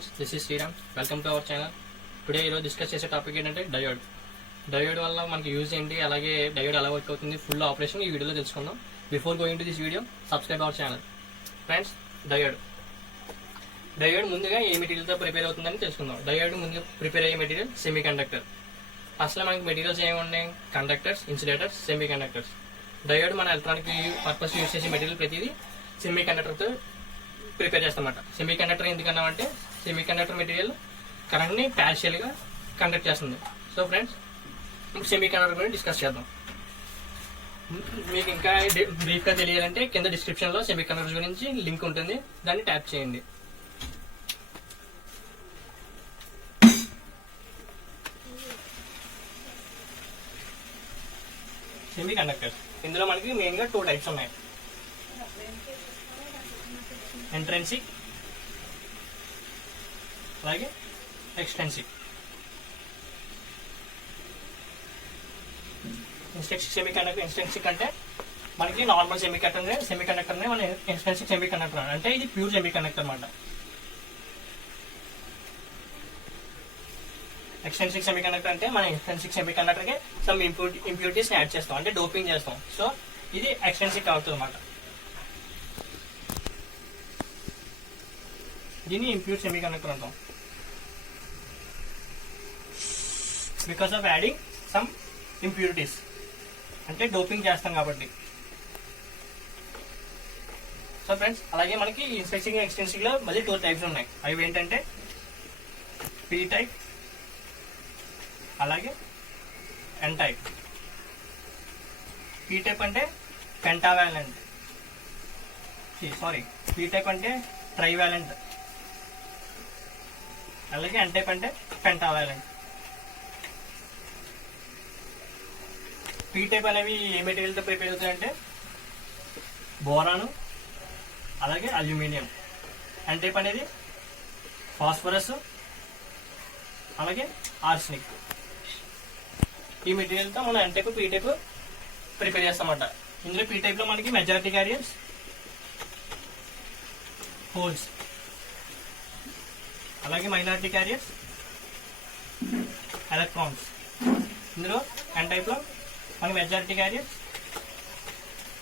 Friends, this is Sriram. Welcome to our channel. Today ఈరోజు discuss చేసే topic ఏంటంటే diode వల్ల మనకి యూజ్ ఏంటి, అలాగే డయోడ్ ఎలా వర్క్ అవుతుంది, ఫుల్ ఆపరేషన్ ఈ వీడియోలో తెలుసుకుందాం. Before going to this video, subscribe our channel. Friends, diode ముందుగా ఏ మెటీరియల్తో ప్రిపేర్ అవుతుందని తెలుసుకుందాం. డయోడ్ ముందు ప్రిపేర్ అయ్యే మెటీరియల్ సెమీ కండక్టర్. అసలు మనకి మెటీరియల్స్ ఏమి ఉన్నాయి? Conductors, insulators, semiconductors. Diode మన ఎలక్ట్రానిక్ పర్పస్ యూజ్ చేసే మెటీరియల్ ప్రతిదీ సెమీ కండక్టర్తో ప్రిపేర్ చేస్తామన్నమాట. సెమీ కండక్టర్ ఎందుకన్నామంటే సెమీ కండక్టర్ మెటీరియల్ కరెంట్ని పార్షియల్గా కండక్ట్ చేస్తుంది. సో ఫ్రెండ్స్, సెమీ కండక్టర్ గురించి డిస్కస్ చేద్దాం. మీకు ఇంకా బ్రీఫ్గా తెలియాలంటే కింద డిస్క్రిప్షన్లో సెమీ కండక్టర్ గురించి లింక్ ఉంటుంది, దాన్ని ట్యాప్ చేయండి. సెమీ కండక్టర్స్ ఇందులో మనకి మెయిన్గా 2 టైప్స్ ఉన్నాయి. ఇంట్రెన్సిక్ అలాగే ఎక్స్ట్రెన్సిక్. ఇంట్రెన్సిక్ అంటే మనకి నార్మల్ సెమీ కండక్టర్నే మన ఇంట్రెన్సిక్ సెమీ కండక్టర్ అంటే ఇది ప్యూర్ సెమీ కండక్టర్ అన్నమాట. ఎక్స్ట్రెన్సిక్ సెమీ కండక్టర్ అంటే మన ఇంట్రెన్సిక్ సెమీ కండక్టర్కి సమ్ ఇంప్యూరిటీస్ యాడ్ చేస్తాం, అంటే డోపింగ్ చేస్తాం. సో ఇది ఎక్స్ట్రెన్సిక్ అవుతుంది అన్నమాట. దీన్ని ఇంప్యూర్ సెమీ కండక్టర్ అంటాం, because of adding some impurities, అంటే డోపింగ్ చేస్తాం కాబట్టి. సో ఫ్రెండ్స్, అలాగే మనకి ఇంట్రెన్సిక్ ఎక్స్ట్రెన్సిక్ లో మళ్ళీ 2 టైప్స్ ఉన్నాయి. అవి ఏంటంటే పీ టైప్ అలాగే ఎన్ టైప్. పీ టైప్ అంటే పెంటావాలెంట్, పీ టైప్ అంటే ట్రైవాలెంట్, అలాగే ఎన్ టైప్ అంటే పెంటావాలెంట్. పీ టైప్ అనేవి ఏ మెటీరియల్తో ప్రిపేర్ అవుతాయంటే బోరాను అలాగే అల్యూమినియం. ఎన్ టైప్ అనేది ఫాస్ఫరస్ అలాగే ఆర్సెనిక్. ఈ మెటీరియల్తో మనం N type P type prepare చేస్తామన్నమాట. ఇందులో పీ టైప్లో మనకి మెజారిటీ క్యారియర్స్ హోల్స్, అలాగే మైనారిటీ క్యారియర్స్ ఎలక్ట్రాన్స్. ఇందులో ఎన్ టైప్లో మనకి మెజారిటీ క్యారియర్స్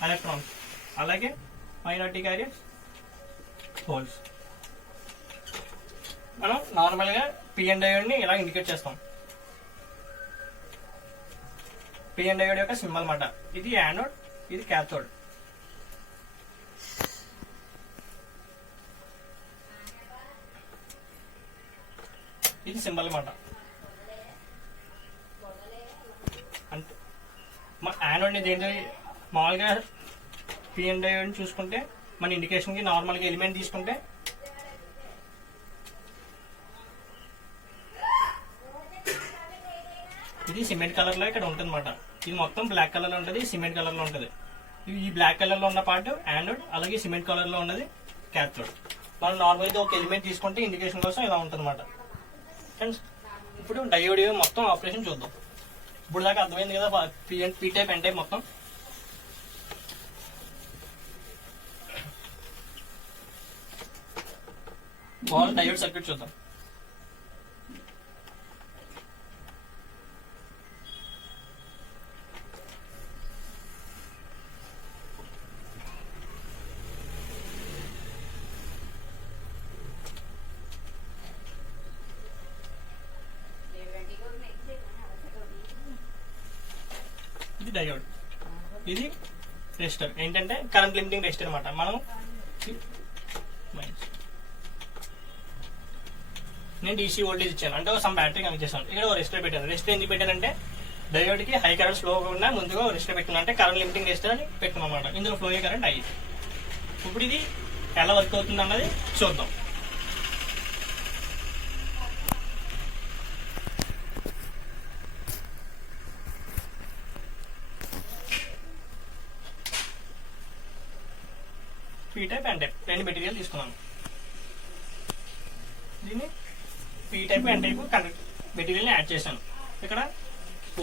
ఎలక్ట్రాన్స్ అలాగే మైనారిటీ క్యారియర్స్ హోల్స్. మనం నార్మల్గా పిఎన్ డయోడ్ని ఇలా ఇండికేట్ చేస్తాం. పిఎన్ డయోడ్ యొక్క సింబల్ అన్నమాట. ఇది యానోడ్, ఇది క్యాథోడ్. ఇది సింబల్ అన్నమాట. అంటే యానోడ్ ఏంటంటే మామూలుగా పిఎన్ డయోడ్ చూసుకుంటే మన ఇండికేషన్కి నార్మల్గా ఎలిమెంట్ తీసుకుంటే ఇది సిమెంట్ కలర్లో ఇక్కడ ఉంటుంది అన్నమాట. ఇది మొత్తం బ్లాక్ కలర్లో ఉంటుంది, సిమెంట్ కలర్లో ఉంటుంది. ఈ బ్లాక్ కలర్లో ఉన్న పార్ట్ యానోడ్, అలాగే సిమెంట్ కలర్లో ఉన్నది క్యాథోడ్. మనం నార్మల్గా ఒక ఎలిమెంట్ తీసుకుంటే ఇండికేషన్ కోసం ఇలా ఉంటుంది అన్నమాట. ఫ్రెండ్స్, ఇప్పుడు డయోడ్ మొత్తం ఆపరేషన్ చూద్దాం. ఇప్పుడు దాకా అర్థమైంది కదా పీ టైప్ ఎన్ టైప్ మొత్తం. డయోడ్ సర్క్యూట్ చూద్దాం. ఇది డయోడ్, ఇది రెసిస్టర్. ఏంటంటే కరెంట్ లిమిటింగ్ రెసిస్టర్ అనమాట. మనం నేను డీసీ వోల్టేజ్ ఇచ్చాను, అంటే సమ్ బ్యాటరీ కనెక్ట్ చేశాను. ఇక్కడ రెసిస్టర్ పెట్టాను. రెసిస్టర్ ఎందుకు పెట్టానంటే డయోడ్కి హై కరెంట్ ఫ్లో కాకుండా ముందుగా రెసిస్టర్ పెట్టినా, అంటే కరెంట్ లిమిటింగ్ రెసిస్టర్ అని పెట్టాను అనమాట. ఇందులో ఫ్లో అయ్యే కరెంట్ అయ్యి. ఇప్పుడు ఇది ఎలా వర్క్ అవుతుంది అన్నది చూద్దాం. P type N type 2 material తీసుకున్నాను. దీన్ని పీ టైప్ ఎన్ టైప్ మెటీరియల్ని యాడ్ చేశాను. ఇక్కడ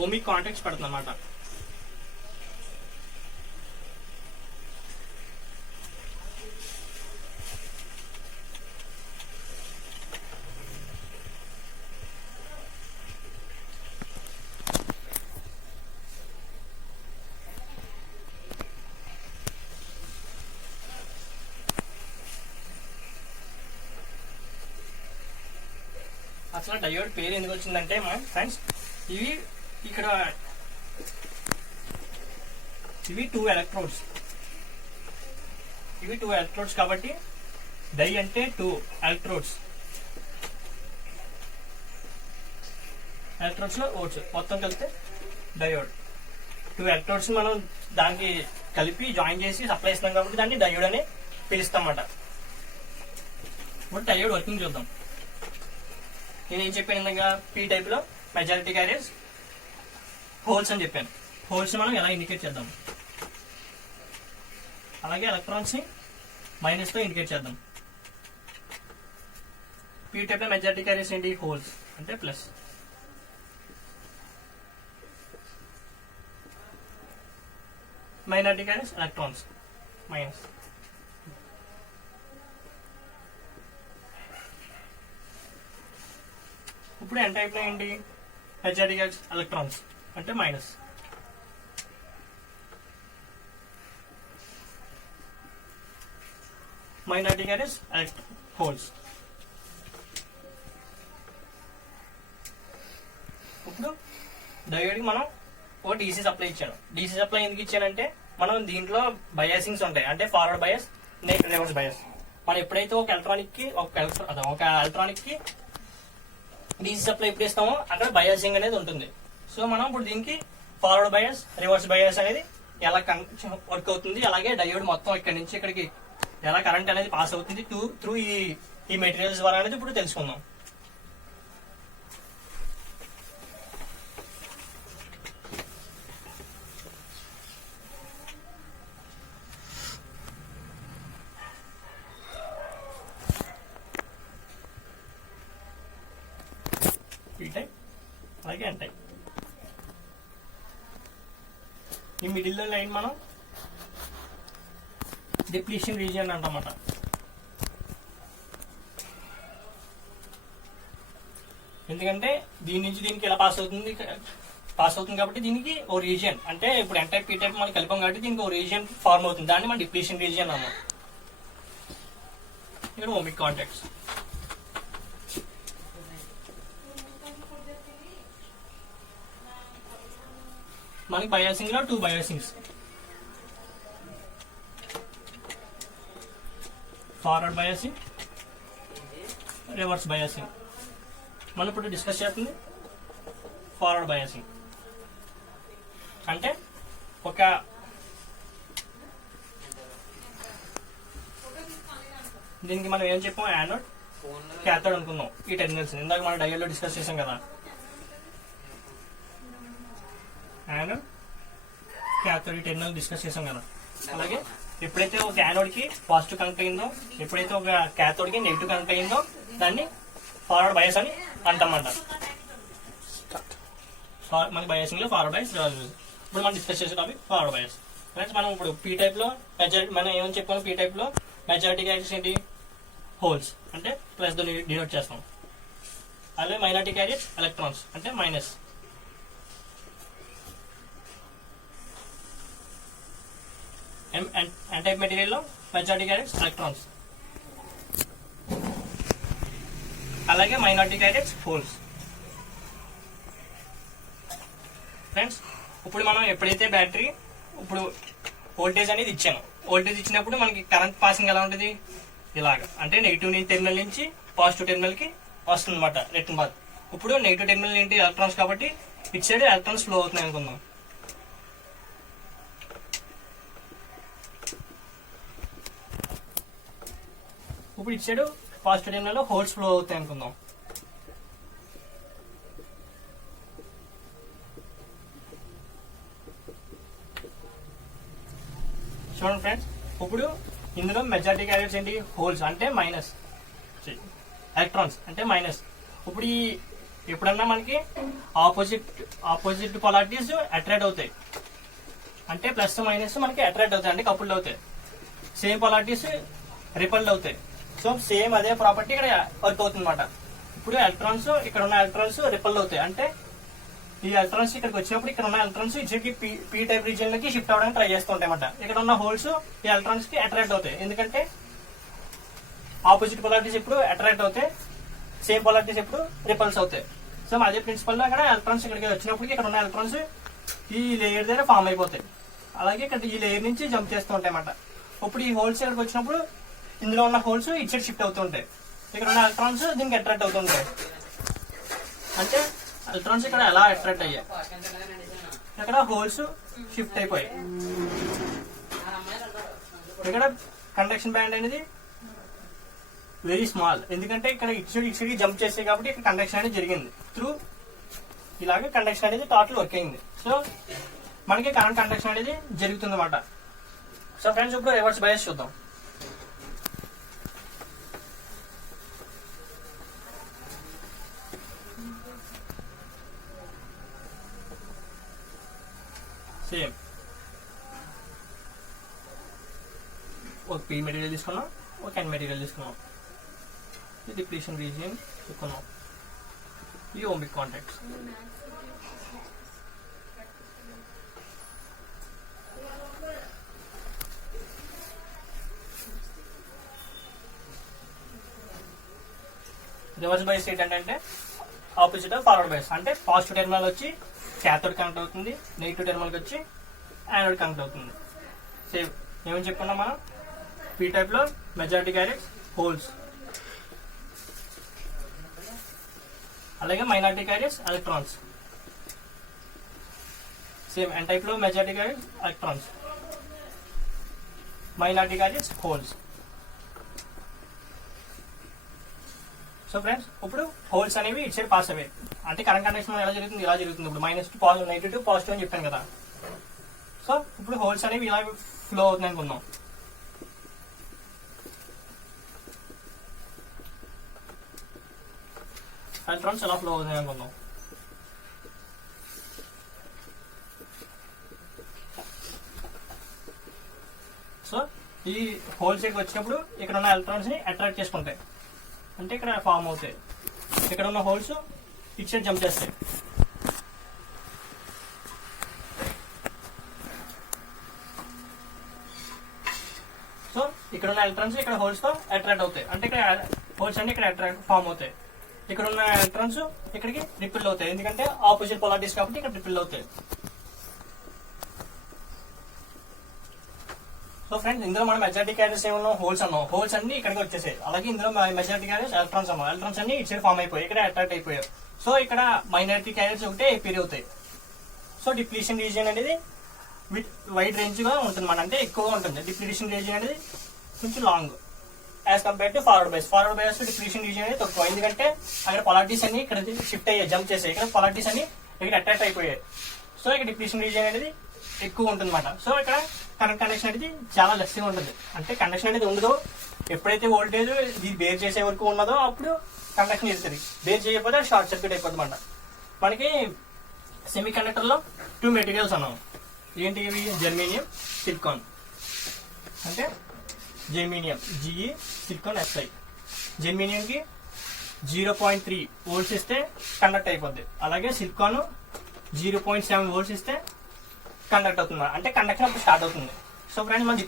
ఓమిక్ కాంటాక్ట్స్ పడుతుంది అన్నమాట. అసలు డయోడ్ పేరు ఎందుకు వచ్చిందంటే మా ఫ్రెండ్స్, ఇవి ఇక్కడ ఇవి 2 ఎలక్ట్రోడ్స్, ఇవి 2 ఎలక్ట్రోడ్స్ కాబట్టి డై అంటే 2 ఎలక్ట్రోడ్స్, ఎలక్ట్రోడ్స్ లో ఓట్స్ మొత్తం కలిపితే డయోడ్. 2 ఎలక్ట్రోడ్స్ మనం దానికి కలిపి జాయిన్ చేసి సప్లై ఇస్తాం కాబట్టి దాన్ని డయోడ్ అని పిలుస్తాం అన్నమాట. ఇప్పుడు డయోడ్ వర్కింగ్ చూద్దాం. నేను ఏం చెప్పాను ఇందాక, పీ టైప్ లో మెజారిటీ క్యారియర్స్ హోల్స్ అని చెప్పాను. హోల్స్ మనం ఎలా ఇండికేట్ చేద్దాం, అలాగే ఎలక్ట్రాన్స్ ని మైనస్ తో ఇండికేట్ చేద్దాం. పీ టైప్ లో మెజారిటీ క్యారియర్స్ ఏంటి, హోల్స్ అంటే plus, minority carriers electrons minus. ఇప్పుడు ఎన్ టైప్ లో ఏంటి, మెజారిటీ క్యారియర్స్ ఎలక్ట్రాన్స్ అంటే మైనస్, మైనారిటీ క్యారియర్స్ హోల్స్. ఇప్పుడు డయోడ్ కి మనం ఓ డీసీ సప్లై ఇచ్చాను. డీసీ సప్లై ఎందుకు ఇచ్చానంటే మనం దీంట్లో బయాసింగ్స్ ఉంటాయి, అంటే ఫార్వర్డ్ బయాస్, రివర్స్ బయాస్. మనం ఎప్పుడైతే ఒక ఎలక్ట్రానిక్ కి డీసీ సప్లై ఎప్పుడు ఇస్తామో అక్కడ బయాసింగ్ అనేది ఉంటుంది. సో మనం ఇప్పుడు దీనికి ఫార్వర్డ్ బయాస్, రివర్స్ బయాస్ అనేది ఎలా వర్క్ అవుతుంది, అలాగే డయోడ్ మొత్తం ఇక్కడ నుంచి ఇక్కడికి ఎలా కరెంట్ అనేది పాస్ అవుతుంది త్రూ ఈ మెటీరియల్స్ ద్వారా అనేది ఇప్పుడు తెలుసుకుందాం. పీ టైప్ అలాగే ఎన్ టైప్. ఈ మిడిల్ లైన్ మనం డిప్లీషన్ రీజియన్ అంటమాట. ఎందుకంటే దీని నుంచి దీనికి ఎలా పాస్ అవుతుంది కాబట్టి దీనికి ఓ రీజియన్, అంటే ఇప్పుడు ఎన్ టైప్ పీ టైప్ మనం కలిపాం కాబట్టి దీనికి ఓ రీజియన్ ఫార్మ్ అవుతుంది, దాన్ని మనం డిప్లీషన్ రీజియన్ అన్నాం. ఇక్కడ ఓమిక్ కాంటాక్ట్స్. మనకి బయాసింగ్ లో 2 బయాసింగ్స్, ఫార్వర్డ్ బయాసింగ్, రివర్స్ బయాసింగ్. మనం ఇప్పుడు డిస్కస్ చేస్తుంది ఫార్వర్డ్ బయాసింగ్. అంటే ఒక దీనికి మనం ఏం చెప్పాం, యానోడ్ క్యాథోడ్ అనుకున్నాం. ఈ టెర్మినల్స్ ఇందాక మనం డయోడ్లో డిస్కస్ చేసాం కదా, యానోడ్ క్యాథోడ్ ఈ టెర్మినల్ డిస్కస్ చేసాం కదా. అలాగే ఎప్పుడైతే ఒక యానోడ్ కి పాజిటివ్ కనెక్ట్ అయిందో, ఎప్పుడైతే ఒక క్యాథోడ్ కి నెగిటివ్ కనెక్ట్ అయిందో దాన్ని ఫార్వర్డ్ బయాస్ అని అంటామంట. మన బయాసింగ్ లో ఫార్వర్డ్ బయాస్. ఇప్పుడు మనం డిస్కస్ చేసే టాపిక్ ఫార్వర్డ్ బయాస్. ఫ్రెండ్స్ మనం ఇప్పుడు పీ టైప్ లో మెజారిటీ మనం ఏమని చెప్పాము, పీ టైప్ లో మెజారిటీ క్యారియర్స్ ఏంటి, హోల్స్ అంటే ప్లస్ తో డినోట్ చేస్తాం. అలాగే మైనారిటీ క్యారియర్స్ ఎలక్ట్రాన్స్ అంటే మైనస్. ఎన్ టైప్ మెటీరియల్ లో మెజారిటీ క్యారియర్స్ ఎలక్ట్రాన్స్, అలాగే మైనారిటీ క్యారియర్స్ హోల్స్. ఫ్రెండ్స్ ఇప్పుడు మనం ఎప్పుడైతే బ్యాటరీ ఇప్పుడు వోల్టేజ్ అనేది ఇచ్చాను, వోల్టేజ్ ఇచ్చినప్పుడు మనకి కరెంట్ పాసింగ్ ఎలా ఉంటుంది, ఇలాగ అంటే నెగిటివ్ టెర్మినల్ నుంచి పాజిటివ్ టెర్మినల్ కి వస్తుంది అనమాట రిటర్న్ పాత్. ఇప్పుడు నెగిటివ్ టెర్మినల్ ఏంటి, ఎలక్ట్రాన్స్ కాబట్టి ఇటు సైడ్ ఎలక్ట్రాన్స్ ఫ్లో అవుతున్నాయి అనుకుందాం. ఇప్పుడు ఇటు సైడ్ పాజిటివ్ టెర్మినల్ లో హోల్స్ ఫ్లో అవుతాయి అనుకుందాం. చూడండి ఫ్రెండ్స్, ఇప్పుడు ఇందులో మెజారిటీ క్యారియర్స్ ఏంటి, హోల్స్ అంటే మైనస్, ఎలక్ట్రాన్స్ అంటే మైనస్. ఇప్పుడు ఈ ఎప్పుడన్నా మనకి ఆపోజిట్ పొలారిటీస్ అట్రాక్ట్ అవుతాయి, అంటే ప్లస్ మైనస్ మనకి అట్రాక్ట్ అవుతాయి, అంటే కపుల్డ్ అవుతాయి. సేమ్ పొలారిటీస్ రిపల్డ్ అవుతాయి. సో సేమ్ అదే ప్రాపర్టీ ఇక్కడ వర్క్ అవుతుంది అనమాట. ఇప్పుడు ఎలక్ట్రాన్స్ ఇక్కడ ఉన్న ఎలక్ట్రాన్స్ రిపల్ అవుతాయి, అంటే ఈ ఎలక్ట్రాన్స్ ఇక్కడికి వచ్చినప్పుడు ఇక్కడ ఉన్న ఎలక్ట్రాన్స్ ఇచ్చరికి పీ టైప్ రీజియన్ లోకి షిఫ్ట్ అవడానికి ట్రై చేస్తుంటాయి అన్నమాట. ఇక్కడ ఉన్న హోల్స్ ఈ ఎలక్ట్రాన్స్ కి అట్రాక్ట్ అవుతాయి, ఎందుకంటే ఆపోజిట్ పొలారిటీస్ ఇప్పుడు అట్రాక్ట్ అవుతాయి, సేమ్ పొలారిటీస్ ఎప్పుడు రిపల్స్ అవుతాయి. సో అదే ప్రిన్సిపల్ అక్కడ ఎలక్ట్రాన్స్ ఇక్కడికి వచ్చినప్పటికి ఇక్కడ ఉన్న ఎలక్ట్రాన్స్ ఈ లేయర్ దగ్గర ఫామ్ అయిపోతాయి. అలాగే ఇక్కడ ఈ లేయర్ నుంచి జంప్ చేస్తూ ఉంటాయి అన్నమాట. ఇప్పుడు ఈ హోల్స్ ఇక్కడికి వచ్చినప్పుడు ఇందులో ఉన్న హోల్స్ ఇటు సైడ్ షిఫ్ట్ అవుతుంటాయి. ఇక్కడ ఉన్న ఎలక్ట్రాన్స్ దీనికి అట్రాక్ట్ అవుతుంటాయి. అంటే ఎలక్ట్రాన్స్ ఇక్కడ ఎలా అట్రాక్ట్ అయ్యాయి, ఇక్కడ హోల్స్ షిఫ్ట్ అయిపోయాయి. ఇక్కడ కండక్షన్ బ్యాండ్ అనేది వెరీ స్మాల్, ఎందుకంటే ఇక్కడ ఇటు జంప్ చేసాయి కాబట్టి ఇక్కడ కండక్షన్ అనేది జరిగింది. త్రూ ఇలాగే కండక్షన్ అనేది టోటల్ వర్క్ అయింది. సో మనకి కరెంట్ కండక్షన్ అనేది జరుగుతుంది అన్నమాట. సో ఫ్రెండ్స్ ఇప్పుడు రివర్స్ బయాస్ చూద్దాం. సేమ్ ఒక పీ మెటీరియల్ తీసుకున్నాం, ఒక ఎన్ మెటీరియల్ తీసుకున్నాం. ఇది డిప్లీషన్ రీజియన్ తీసుకున్నాం. ఈ ఓమిక్ కాంటాక్ట్స్. రివర్స్ బయాస్ ఏంటంటే ఆపోజిట్ ఆఫ్ ఫార్వర్డ్ బయాస్. అంటే పాజిటివ్ టెర్మినల్ వచ్చి క్యాథోడ్ కనెక్ట్ అవుతుంది, నెగిటివ్ టెర్మినల్ వచ్చి యానోడ్ కనెక్ట్ అవుతుంది. సేమ్ ఏమని చెప్పుకున్నాం మనం, పీ టైప్ లో మెజారిటీ క్యారియర్స్ హోల్స్, అలాగే minority carriers electrons. Same N type లో majority carriers electrons, minority carriers holes. So friends ఇప్పుడు హోల్స్ అనేవి ఇటు సైడ్ పాస్ అయ్యాయి. అంటే కరెంట్ కండక్షన్ ఎలా జరుగుతుంది, ఇలా జరుగుతుంది. ఇప్పుడు minus to positive, negative to positive అని చెప్పాను కదా. సో ఇప్పుడు హోల్స్ అనేవి ఇలా ఫ్లో అవుతుంది అనుకుందాం. ఎలక్ట్రాన్స్ ఎలా ఫ్లో అవుతుంది అనుకుందాం. సో ఈ హోల్ సైడ్కి వచ్చినప్పుడు ఇక్కడ ఉన్న ఎలక్ట్రాన్స్ ని అట్రాక్ట్ చేసుకుంటాయి, అంటే ఇక్కడ ఫామ్ అవుతాయి. ఇక్కడ ఉన్న హోల్స్ ఇటు సైడ్ జంప్ చేస్తాయి. సో ఇక్కడ ఉన్న ఎలక్ట్రాన్స్ ఇక్కడ హోల్స్ తో అట్రాక్ట్ అవుతాయి, అంటే ఇక్కడ హోల్స్ అన్ని ఇక్కడ అట్రాక్ట్ ఫామ్ అవుతాయి. ఇక్కడ ఉన్న ఎలక్ట్రాన్స్ ఇక్కడికి రిపిల్ అవుతాయి, ఎందుకంటే ఆపోజిట్ పొలారిటీస్ కాబట్టి ఇక్కడ రిపిల్ అవుతాయి. సో ఫ్రెండ్స్ ఇందులో మనం మెజారిటీ క్యారియర్స్ ఏమన్నా హోల్స్ అన్నాం, హోల్స్ అన్ని ఇక్కడికి వచ్చేసాయి. అలాగే ఇందులో మెజారిటీ క్యారియర్స్ ఎలక్ట్రాన్స్ అన్నాం, ఎలక్ట్రాన్స్ అన్ని ఇటు సైడ్ ఫామ్ అయిపోయి ఇక్కడ అట్రాక్ట్ అయిపోయాయి. సో ఇక్కడ మైనారిటీ క్యారియర్స్ ఒకటే ఎపీర్ అవుతాయి. సో డిప్లీషన్ రీజియన్ అనేది వైడ్ రేంజ్ గా ఉంటుంది, అంటే ఎక్కువగా ఉంటుంది. డిప్లీషన్ రీజియన్ అనేది కొంచెం long as compare to forward bias. Forward bias depletion region అనేది తక్కువ, ఎందుకంటే అక్కడ పొలారిటీస్ అన్ని ఇక్కడ షిఫ్ట్ అయ్యాయి, జంప్ చేసాయి. ఇక్కడ పొలారిటీస్ అన్ని ఇక్కడ అట్రాక్ట్ అయిపోయాయి. సో ఇక్కడ డిప్లీషన్ రీజియన్ అనేది ఎక్కువ ఉంటుంది అన్నమాట. సో ఇక్కడ కరెంట్ కండక్షన్ అనేది చాలా లెస్ గా ఉంటుంది, అంటే కండక్షన్ అనేది ఉండదు. ఎప్పుడైతే వోల్టేజ్ ఇది బేర్ చేసే వరకు ఉన్నదో అప్పుడు కండక్షన్ ఇస్తుంది, బేర్ చేయకపోతే షార్ట్ సర్క్యూట్ అయిపోతుంది అన్నమాట. మనకి సెమీ కండక్టర్ లో 2 మెటీరియల్స్ అన్నాం. ఏంటి ఇవి? Germanium, silicon. అంటే germanium GE, silicon SI. Germanium కి 0.3 వోల్ట్స్ ఇస్తే కండక్ట్ అయిపోద్ది, అలాగే సిలికాన్ 0.7 వోల్ట్స్ ఇస్తే కండక్ట్ అవుతుంది, అంటే కండక్షన్ అప్పుడు స్టార్ట్ అవుతుంది. సో ఫ్రెండ్స్ మనం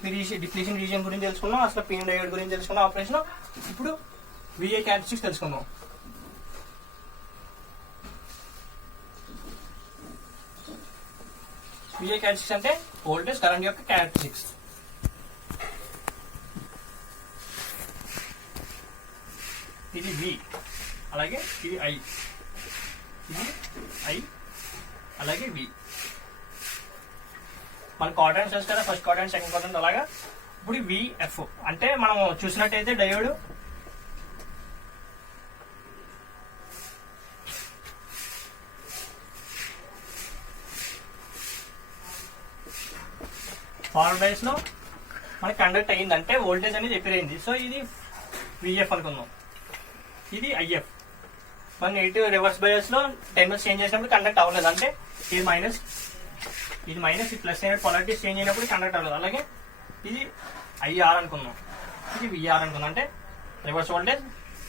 డిప్లీషన్ రీజియన్ గురించి తెలుసుకున్నాం, అసలు పిన్ డయోడ్ గురించి తెలుసుకున్నాం ఆపరేషన్. ఇప్పుడు విఏ క్యారెక్టరిస్టిక్స్ తెలుసుకుందాం. విఏ క్యారెక్టరిస్టిక్స్ అంటే వోల్టేజ్ కరెంట్ యొక్క క్యారెక్టరిస్టిక్స్. ఇది వి, అలాగే ఇది ఐ, ఇది ఐ, అలాగే వి. మన క్వాడ్రాంట్స్ తెలుసు కదా, ఫస్ట్ క్వాడ్రాంట్, సెకండ్ క్వాడ్రాంట్, అలాగా. ఇప్పుడు విఎఫ్ అంటే మనం చూసినట్టయితే డయోడ్ ఫార్వర్డ్ బయాస్ లో మనకి కండక్ట్ అయ్యిందంటే వోల్టేజ్ అనేది ఎపిరైంది. సో ఇది విఎఫ్ అనుకుందాం, ఇది ఐఎఫ్. మన నెగిటివ్ రివర్స్ బయాస్ లో టెర్మినల్స్ చేంజ్ చేసినప్పుడు కండక్ట్ అవ్వలేదు, అంటే ఇది మైనస్, ఇది మైనస్, ఇది ప్లస్ అయిన పొలారిటీస్ చేంజ్ అయినప్పుడు కండక్ట్ అవ్వలేదు. అలాగే ఇది ఐఆర్ అనుకుందాం, ఇది విఆర్ అనుకుందాం, అంటే reverse voltage,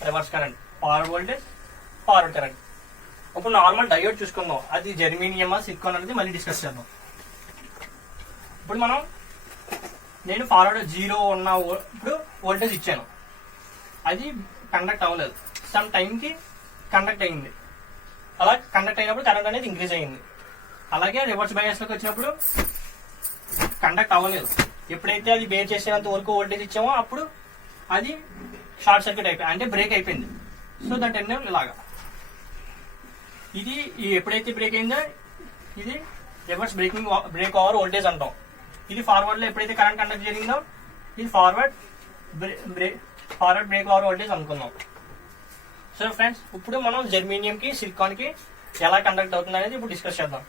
reverse current, forward voltage, forward current. ఇప్పుడు నార్మల్ డయోడ్ చూసుకుందాం, అది జర్మేనియమా సిలికాన్ అనేది మళ్ళీ డిస్కస్ చేద్దాం. ఇప్పుడు నేను ఫార్వర్డ్ 0 ఉన్న ఇప్పుడు వోల్టేజ్ ఇచ్చాను, అది కండక్ట్ అవ్వలేదు. సమ్ టైంకి కండక్ట్ అయింది. అలా కండక్ట్ అయినప్పుడు కరెంట్ అనేది ఇంక్రీజ్ అయింది. అలాగే రివర్స్ బయాస్లోకి వచ్చినప్పుడు కండక్ట్ అవ్వలేదు. ఎప్పుడైతే అది బేర్ చేసేంత వరకు వోల్టేజ్ ఇచ్చామో అప్పుడు అది షార్ట్ సర్క్యూట్ అయిపోయింది, అంటే బ్రేక్ అయిపోయింది. సో దాని టెర్మినల్ ఇలాగా. ఇది ఎప్పుడైతే బ్రేక్ అయిందో ఇది రివర్స్ బ్రేక్ ఓవర్ వోల్టేజ్ అంటాం. ఇది ఫార్వర్డ్ లో ఎప్పుడైతే కరెంట్ కండక్ట్ జరిగిందో ఇది ఫార్వర్డ్ బ్రేక్ ఓవర్ వోల్టేజ్ అనుకున్నాం. సో ఫ్రెండ్స్, ఇప్పుడు మనం జెర్మేనియం కి సిలికాన్ కి ఎలా కండక్ట్ అవుతుంది అనేది ఇప్పుడు డిస్కస్ చేద్దాం.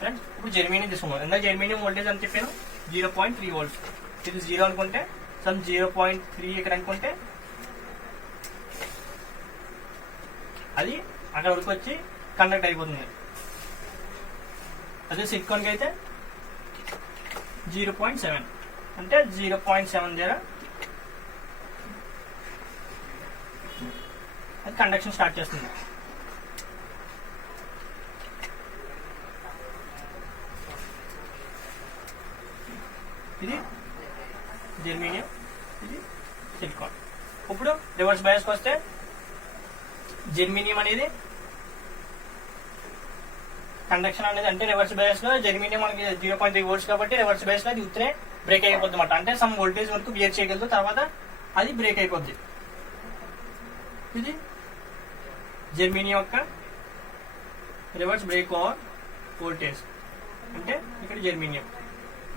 ఫ్రెండ్స్, ఇప్పుడు జెర్మేనియం తీసుకున్నాం. ఎందుకంటే జెర్మేనియం వోల్టేజ్ అని చెప్పాను 0.3 volts. ఇది 0 అనుకుంటే సమ్ 0.3 ఇక్కడ అనుకుంటే అది అక్కడ వరకు వచ్చి కండక్ట్ అయిపోతుంది. అదే సిలికాన్ కి అయితే 0.7 అంటే 0.7 దగ్గర అది కండక్షన్ స్టార్ట్ చేస్తుంది. ఇది జెర్మేనియం, ఇది సిలికాన్. ఇప్పుడు రివర్స్ బయాస్కి వస్తే జెర్మేనియం అనేది కండక్షన్ అనేది అంటే రివర్స్ బయాస్ లో జెర్మేనియం మనకి 0.3 volts కాబట్టి రివర్స్ బయాస్ లో అది ఉత్తరే బ్రేక్ అయిపోద్ది అన్నమాట. అంటే సమ్ వోల్టేజ్ వరకు బియర్ చేయగలదు, తర్వాత అది బ్రేక్ అయిపోద్ది. ఇది జెర్మేనియం యొక్క రివర్స్ బ్రేక్ ఓవర్ వోల్టేజ్ అంటే ఇక్కడ జెర్మేనియం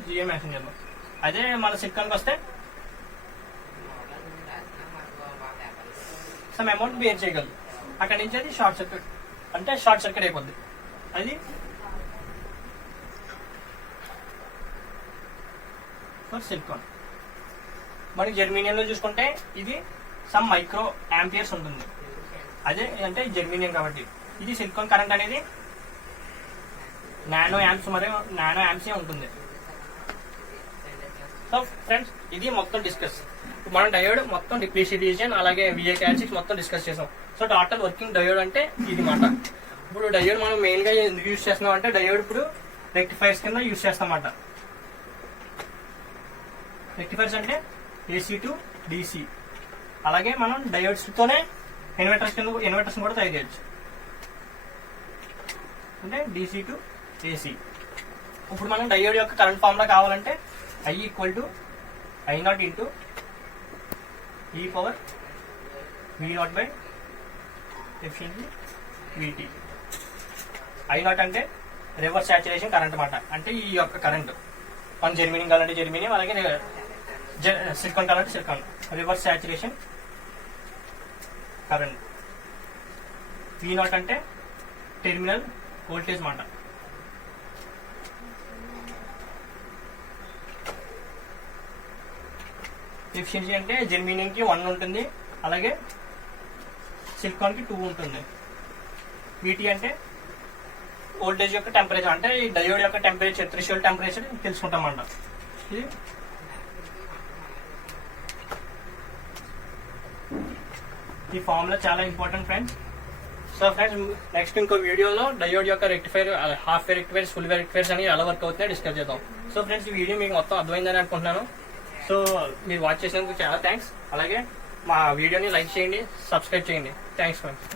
జిఎం మెన్షన్ చేద్దాం. అదే మన సిలికాన్కి వస్తే సమ్ అమౌంట్ బియర్ చేయగలదు. అక్కడి నుంచి అది షార్ట్ సర్క్యూట్ అంటే షార్ట్ సర్క్యూట్ అయిపోద్ది. అది ఫర్ సిలికాన్. మనకి జెర్మేనియంలో చూసుకుంటే ఇది సమ్ మైక్రో యాంపియర్స్ ఉంటుంది. అదే అంటే జెర్మేనియం కాబట్టి. ఇది సిలికాన్ కరెంట్ అనేది నానో యాంప్స్ మరియు నానో యాంప్సే ఉంటుంది. సో ఫ్రెండ్స్, ఇది మొత్తం డిస్కస్. మనం డయోడ్ మొత్తం డిప్లీషన్ అలాగే విఏ క్యారెక్టరిస్టిక్స్ మొత్తం డిస్కస్ చేసాం. సో టోటల్ వర్కింగ్ డయోడ్ అంటే ఇది మాట. ఇప్పుడు డయోడ్ మనం మెయిన్ గా ఎందుకు యూజ్ చేస్తున్నాం అంటే డయోడ్ ఇప్పుడు రెక్టిఫైర్స్ కింద యూజ్ చేస్తాం అన్నమాట. రెక్టిఫైర్స్ అంటే ఏసీ టు డిసి. అలాగే మనం డయోడ్స్ తోనే ఇన్వర్టర్స్ కూడా తయారు చేయొచ్చు, అంటే డిసి టు ఏసీ. ఇప్పుడు మనం డయోడ్ యొక్క కరెంట్ ఫార్ములా కావాలంటే I = I0 into e power V0 / efficiency VT. I0 అంటే రివర్స్ సాచురేషన్ కరెంట్ అన్నమాట. అంటే ఈ యొక్క కరెంట్ మన జెర్మేనియం కావాలంటే జెర్మేనియం, అలాగే సిలికాన్ కావాలంటే silicon. Reverse saturation current. V0 అంటే టెర్మినల్ వోల్టేజ్ మాట. ఎఫిషియన్సీ అంటే జెర్మేనియం కి 1 ఉంటుంది, అలాగే సిలికాన్ కి 2 ఉంటుంది. వీటీ అంటే వోల్టేజ్ యొక్క టెంపరేచర్, అంటే ఈ డయోడ్ యొక్క టెంపరేచర్ థ్రెషోల్డ్ టెంపరేచర్ తెలుసుకుంటాం అన్నమాట. ఈ ఫార్ములా చాలా important friends. So friends, next ఇంకో వీడియోలో డయోడ్ యొక్క rectifier, half way rectifiers, full way rectifiers అని ఎలా వర్క్ అవుతున్నాయో డిస్కస్ చేద్దాం. సో ఫ్రెండ్స్, ఈ వీడియో మీకు మొత్తం అర్థమైందని అనుకుంటున్నాను. సో మీరు వాచ్ చేసినందుకు చాలా థ్యాంక్స్. అలాగే మా వీడియోని లైక్ చేయండి, సబ్స్క్రైబ్ చేయండి. Thanks friends.